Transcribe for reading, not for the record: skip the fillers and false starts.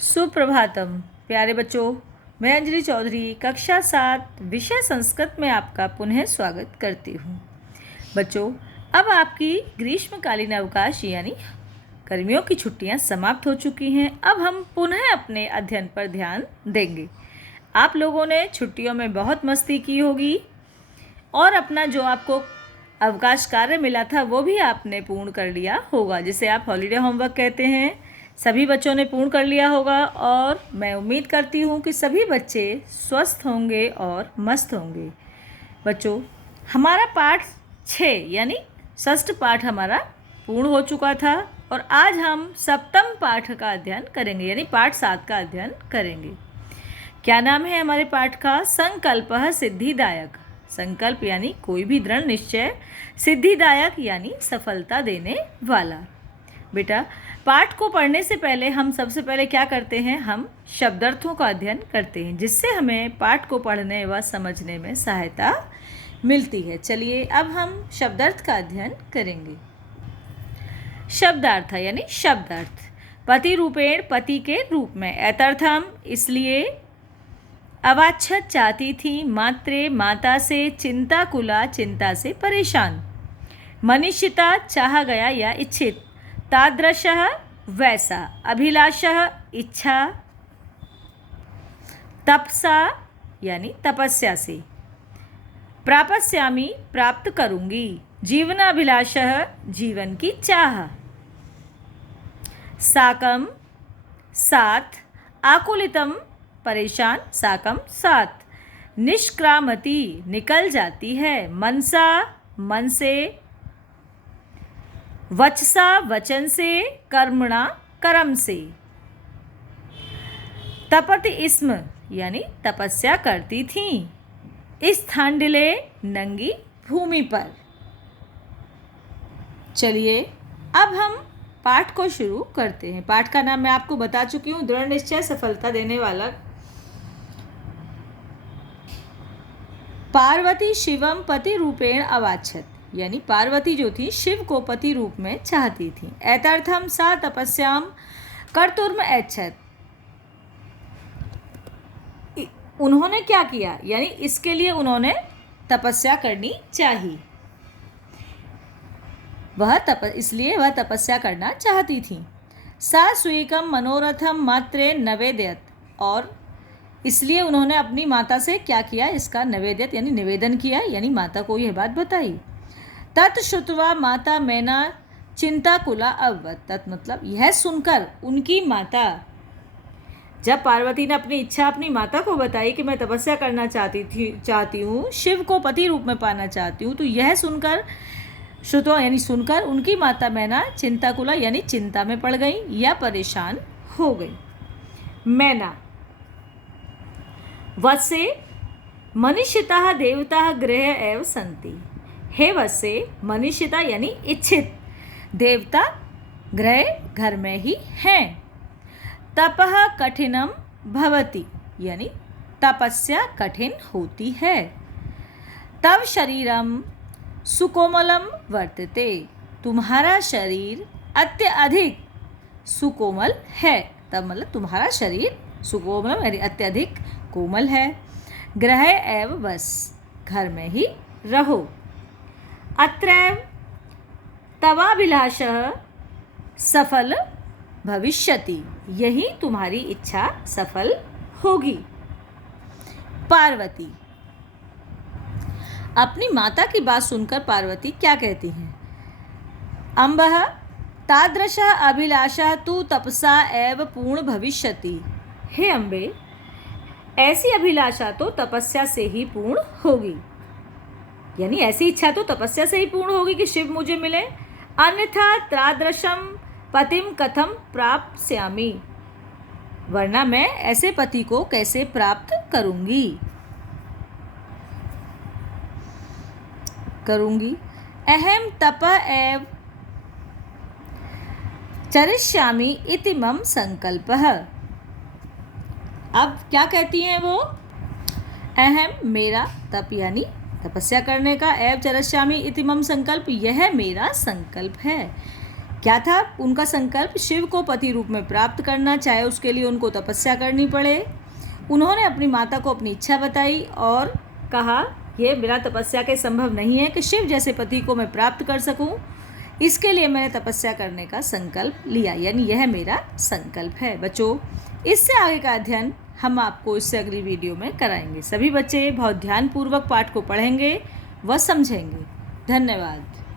सुप्रभातम प्यारे बच्चों, मैं अंजलि चौधरी कक्षा 7 विषय संस्कृत में आपका पुनः स्वागत करती हूँ। बच्चों, अब आपकी ग्रीष्मकालीन अवकाश यानी गर्मियों की छुट्टियाँ समाप्त हो चुकी हैं। अब हम पुनः अपने अध्ययन पर ध्यान देंगे। आप लोगों ने छुट्टियों में बहुत मस्ती की होगी और अपना जो आपको अवकाश कार्य मिला था वो भी आपने पूर्ण कर लिया होगा, जिसे आप हॉलीडे होमवर्क कहते हैं। सभी बच्चों ने पूर्ण कर लिया होगा और मैं उम्मीद करती हूँ कि सभी बच्चे स्वस्थ होंगे और मस्त होंगे। बच्चों, हमारा पाठ 6 यानी षष्ठ पाठ हमारा पूर्ण हो चुका था और आज हम सप्तम पाठ का अध्ययन करेंगे यानी पाठ 7 का अध्ययन करेंगे। क्या नाम है हमारे पाठ का? संकल्पः सिद्धिदायक। संकल्प यानी कोई भी दृढ़ निश्चय, सिद्धिदायक यानी सफलता देने वाला। बेटा, पाठ को पढ़ने से पहले हम सबसे पहले क्या करते हैं? हम शब्दार्थों का अध्ययन करते हैं, जिससे हमें पाठ को पढ़ने व समझने में सहायता मिलती है। चलिए अब हम शब्दार्थ का अध्ययन करेंगे। शब्दार्थ यानी शब्दार्थ। पति रूपेण, पति के रूप में। एतर्थम इसलिए। अवाच्छत चाहती थी, मात्रे माता से, चिंताकुला चिंता से परेशान। मनीषिता चाहा गया या इच्छित। तादृशः वैसा। अभिलाषः इच्छा। तपसा यानी तपस्या से। प्रापस्यामि प्राप्त करूंगी। जीवनाभिलाषः जीवन की चाह। साकम साथ। आकुलितम परेशान, साकम साथ। निष्क्रामति निकल जाती है। मनसा मन से। वचसा वचन से। कर्मणा कर्म से। तपति इसम यानी तपस्या करती थी। स्थांडिले नंगी भूमि पर। चलिए अब हम पाठ को शुरू करते हैं। पाठ का नाम मैं आपको बता चुकी हूँ, दृढ़ निश्चय सफलता देने वाला। पार्वती शिवम पति रूपेण अवाच्छत यानी पार्वती जो थी शिव को पति रूप में चाहती थी। एतर्थम सा तपस्याम कर्तुर्म ऐच्छत। उन्होंने क्या किया यानी इसके लिए उन्होंने तपस्या करनी चाहिए। इसलिए वह तपस्या करना चाहती थी। सा स्वीकम मनोरथम मात्रे नवेदयत और इसलिए उन्होंने अपनी माता से क्या किया? इसका नवेद्यत यानी निवेदन किया, यानी माता को यह बात बताई। तत् श्रुत्वा माता मैना चिंताकुला अववत। तत् मतलब यह सुनकर उनकी माता, जब पार्वती ने अपनी इच्छा अपनी माता को बताई कि मैं तपस्या करना चाहती हूँ, शिव को पति रूप में पाना चाहती हूँ, तो यह सुनकर श्रुत्वा यानी सुनकर उनकी माता मैना चिंताकुला यानी चिंता में पड़ गई या परेशान हो गई। मैना वत्से मनीषिता देवता गृह एव सन्ति। हे वत्से, मनीषिता यानी इच्छित, देवता गृह घर में ही हैं। तपः कठिनम भवति यानी तपस्या कठिन होती है। तव शरीरम सुकोमलम वर्तते, तुम्हारा शरीर अत्यधिक सुकोमल है। तब मतलब तुम्हारा शरीर सुकोमल यानी अत्यधिक कोमल है। गृह एव बस, घर में ही रहो। अत्रैव तवाभिलाषः सफल भविष्यति, यही तुम्हारी इच्छा सफल होगी। पार्वती अपनी माता की बात सुनकर पार्वती क्या कहती हैं? अम्बः तादृशः अभिलाषा तु तपसा एव पूर्ण भविष्यति। हे अम्बे, ऐसी अभिलाषा तो तपस्या से ही पूर्ण होगी, यानी ऐसी इच्छा तो तपस्या से ही पूर्ण होगी कि शिव मुझे मिले। अन्यथा तादृशम पतिम कथम प्राप्स्यामि, वरना मैं ऐसे पति को कैसे प्राप्त करूंगी। अहम तप एव चरिष्यामि इति मम संकल्पः। अब क्या कहती हैं वो? अहम मेरा, तप यानी तपस्या करने का, एव चरिष्यामि इति मम संकल्प यह मेरा संकल्प है। क्या था उनका संकल्प? शिव को पति रूप में प्राप्त करना, चाहे उसके लिए उनको तपस्या करनी पड़े। उन्होंने अपनी माता को अपनी इच्छा बताई और कहा, यह बिना तपस्या के संभव नहीं है कि शिव जैसे पति को मैं प्राप्त कर सकूं। इसके लिए मैंने तपस्या करने का संकल्प लिया, यानी यह मेरा संकल्प है। बच्चों, इससे आगे का अध्ययन हम आपको इससे अगली वीडियो में कराएंगे। सभी बच्चे बहुत ध्यानपूर्वक पाठ को पढ़ेंगे व समझेंगे। धन्यवाद।